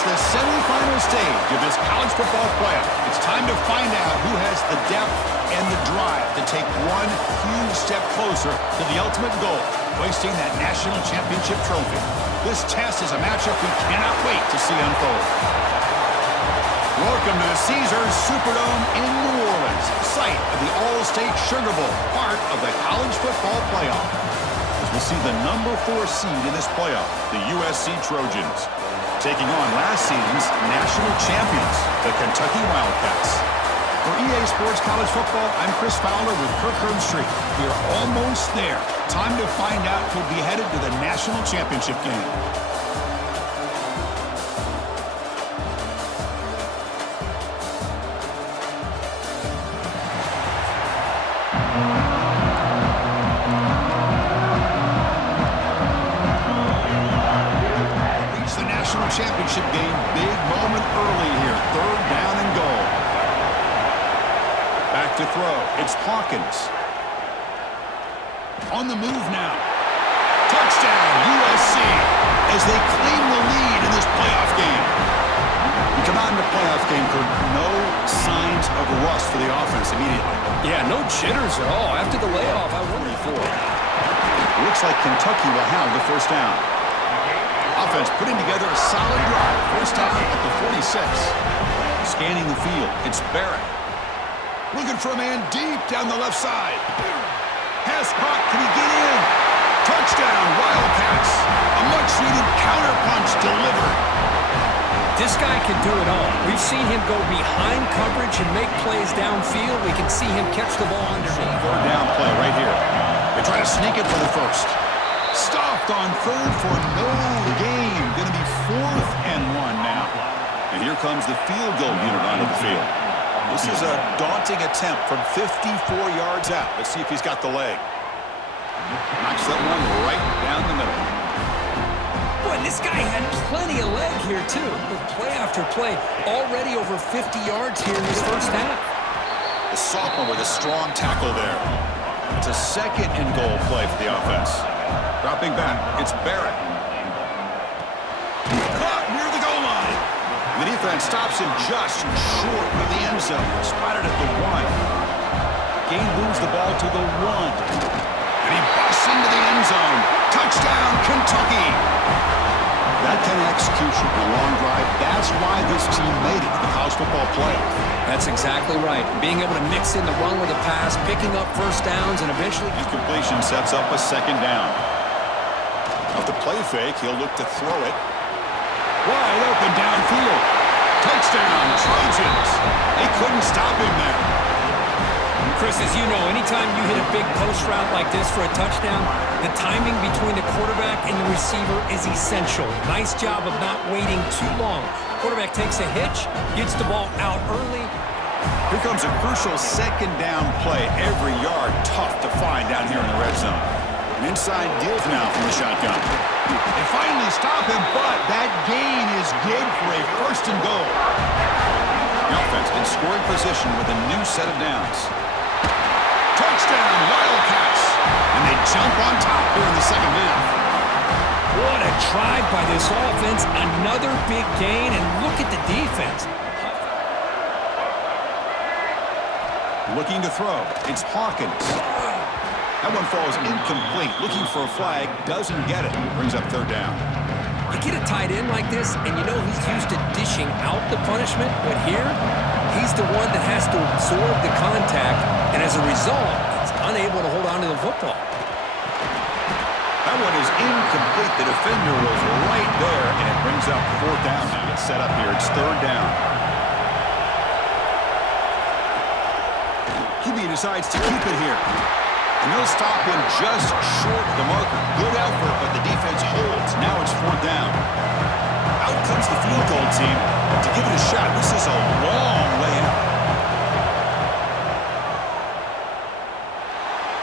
It's the semifinal stage of this college football playoff. It's time to find out who has the depth and the drive to take one huge step closer to the ultimate goal, hoisting that national championship trophy. This test is a matchup we cannot wait to see unfold. Welcome to the Caesars Superdome in New Orleans, site of the Allstate Sugar Bowl, part of the college football playoff. As we'll see the number 4 seed in this playoff, the USC Trojans, taking on last season's national champions, the Kentucky Wildcats. For EA Sports College Football, I'm Chris Fowler with Kirk Herbstreit. We are almost there. Time to find out who'll be headed to the national championship game. Championship game, big moment early here. 3rd down and goal. Back to throw. It's Hawkins. On the move now. Touchdown, USC, as they claim the lead in this playoff game. We come out in the playoff game for no signs of rust for the offense immediately. Yeah, no jitters at all. After the layoff, I worried for it. Looks like Kentucky will have the first down. Offense putting together a solid drive. First down at the 46. Scanning the field. It's Barrett. Looking for a man deep down the left side. Pass caught. Can he get in? Touchdown, Wildcats. A much-needed counterpunch delivered. This guy can do it all. We've seen him go behind coverage and make plays downfield. We can see him catch the ball underneath. 3rd down play right here. They try to sneak it for the first. Stopped on 3rd for no gain. Going to be 4th and 1 now. And here comes the field goal unit onto the field. This is a daunting attempt from 54 yards out. Let's see if he's got the leg. Knocks that one right down the middle. Boy, this guy had plenty of leg here, too. With play after play, already over 50 yards here in this first half. The sophomore with a strong tackle there. It's a 2nd and goal play for the offense. Dropping back, it's Barrett. Caught near the goal line. The defense stops him just short of the end zone. Spotted at the 1. Gain moves the ball to the 1. And he busts into the end zone. Touchdown, Kentucky. That kind of execution on a long drive, that's why this team made it to the college football playoff. That's exactly right. Being able to mix in the run with the pass, picking up first downs, and eventually... His completion sets up a 2nd down. Off the play fake, he'll look to throw it. Wide open downfield. Touchdown, Trojans. They couldn't stop him there. Chris, as you know, anytime you hit a big post route like this for a touchdown, the timing between the quarterback and the receiver is essential. Nice job of not waiting too long. Quarterback takes a hitch, gets the ball out early. Here comes a crucial 2nd down play. Every yard tough to find down here in the red zone. An inside deals now from the shotgun. They finally stop him, but that gain is good for a 1st and goal. The offense in scoring position with a new set of downs. Touchdown, Wildcats. And they jump on top here in the 2nd half. What a drive by this offense. Another big gain, and look at the defense. Looking to throw. It's Hawkins. That one falls incomplete. Looking for a flag. Doesn't get it. Brings up 3rd down. You get a tight end like this, and you know he's used to dishing out the punishment, but here, he's the one that has to absorb the contact, and as a result, he's unable to hold on to the football. That one is incomplete. The defender was right there, and it brings up 4th down. Now it's set up here. It's 3rd down. QB decides to keep it here. And they'll stop him just short of the marker. Good effort, but the defense holds. Now it's 4th down. Out comes the field goal team to give it a shot. This is a long way out.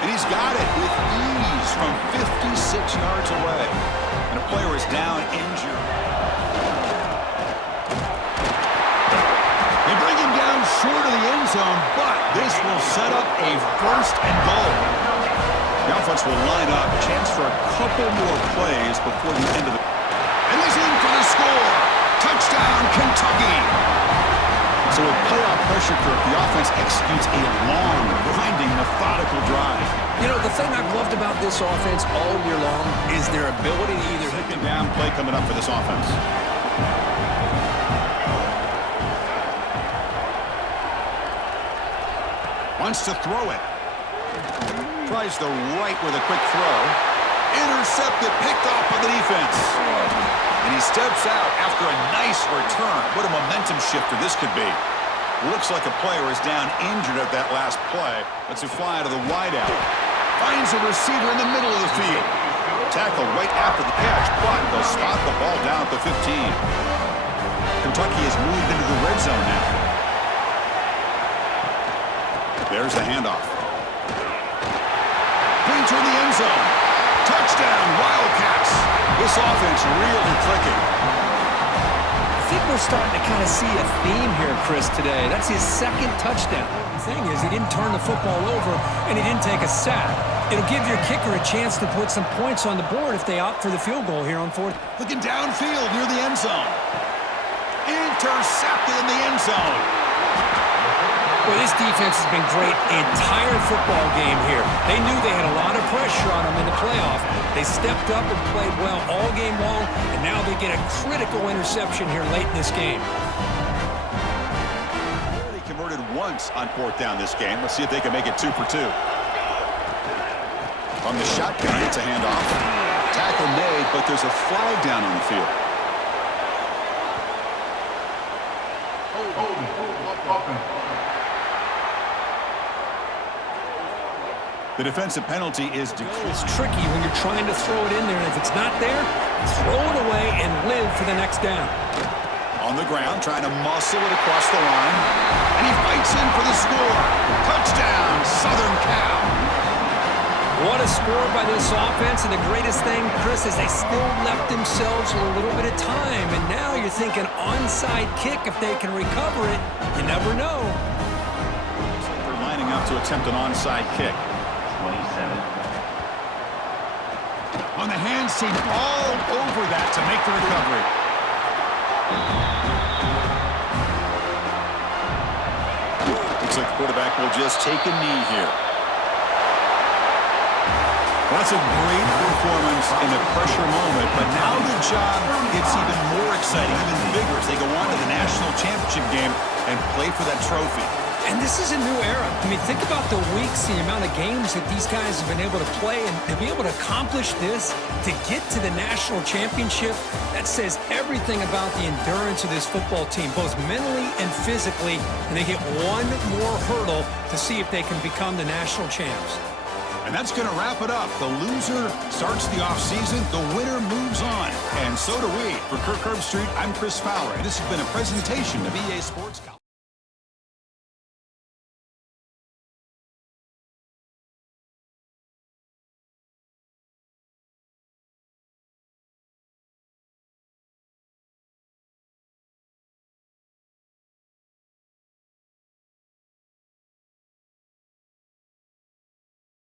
And he's got it with ease from 56 yards away. And a player is down injured. They bring him down short of the end zone, but this will set up a 1st and goal. The offense will line up, chance for a couple more plays before the end of the... And he's in for the score. Touchdown, pressure curve, the offense executes a long, grinding, methodical drive. You know, the thing I've loved about this offense all year long is their ability to either hit Second down play coming up for this offense. Wants to throw it. Tries the right with a quick throw. Intercepted, picked off by the defense. And he steps out after a nice return. What a momentum shifter this could be. Looks like a player is down injured at that last play. Lets it fly to the wideout. Finds a receiver in the middle of the field. Tackle right after the catch, but they'll spot the ball down at the 15. Kentucky has moved into the red zone now. There's the handoff. Brings her in the end zone. Touchdown, Wildcats. This offense really clicking. I think we're starting to kind of see a theme here, Chris, today. That's his second touchdown. The thing is, he didn't turn the football over, and he didn't take a sack. It'll give your kicker a chance to put some points on the board if they opt for the field goal here on fourth. Looking downfield near the end zone. Intercepted in the end zone. Well, this defense has been great the entire football game here. They knew they had a lot of pressure on them in the playoff. They stepped up and played well all game long, and now they get a critical interception here late in this game. They converted once on fourth down this game. Let's see if they can make it 2 for 2. From the shotgun, it's a handoff. Tackle made, but there's a flag down on the field. The defensive penalty is declared. It's tricky when you're trying to throw it in there, and if it's not there, throw it away and live for the next down. On the ground, trying to muscle it across the line. And he fights in for the score. Touchdown, Southern Cal. What a score by this offense, and the greatest thing, Chris, is they still left themselves a little bit of time, and now you're thinking onside kick if they can recover it. You never know. They're lining up to attempt an onside kick. 27. On the hands team, all over that to make the recovery. Looks like the quarterback will just take a knee here. That's a great performance in a pressure moment, but now the job gets even more exciting, even bigger as they go on to the national championship game and play for that trophy. And this is a new era. I mean, think about the weeks, the amount of games that these guys have been able to play, and to be able to accomplish this, to get to the national championship, that says everything about the endurance of this football team, both mentally and physically, and they get one more hurdle to see if they can become the national champs. And that's going to wrap it up. The loser starts the offseason. The winner moves on. And so do we. For Kirk Herbstreit, I'm Chris Fowler, and this has been a presentation of EA Sports College.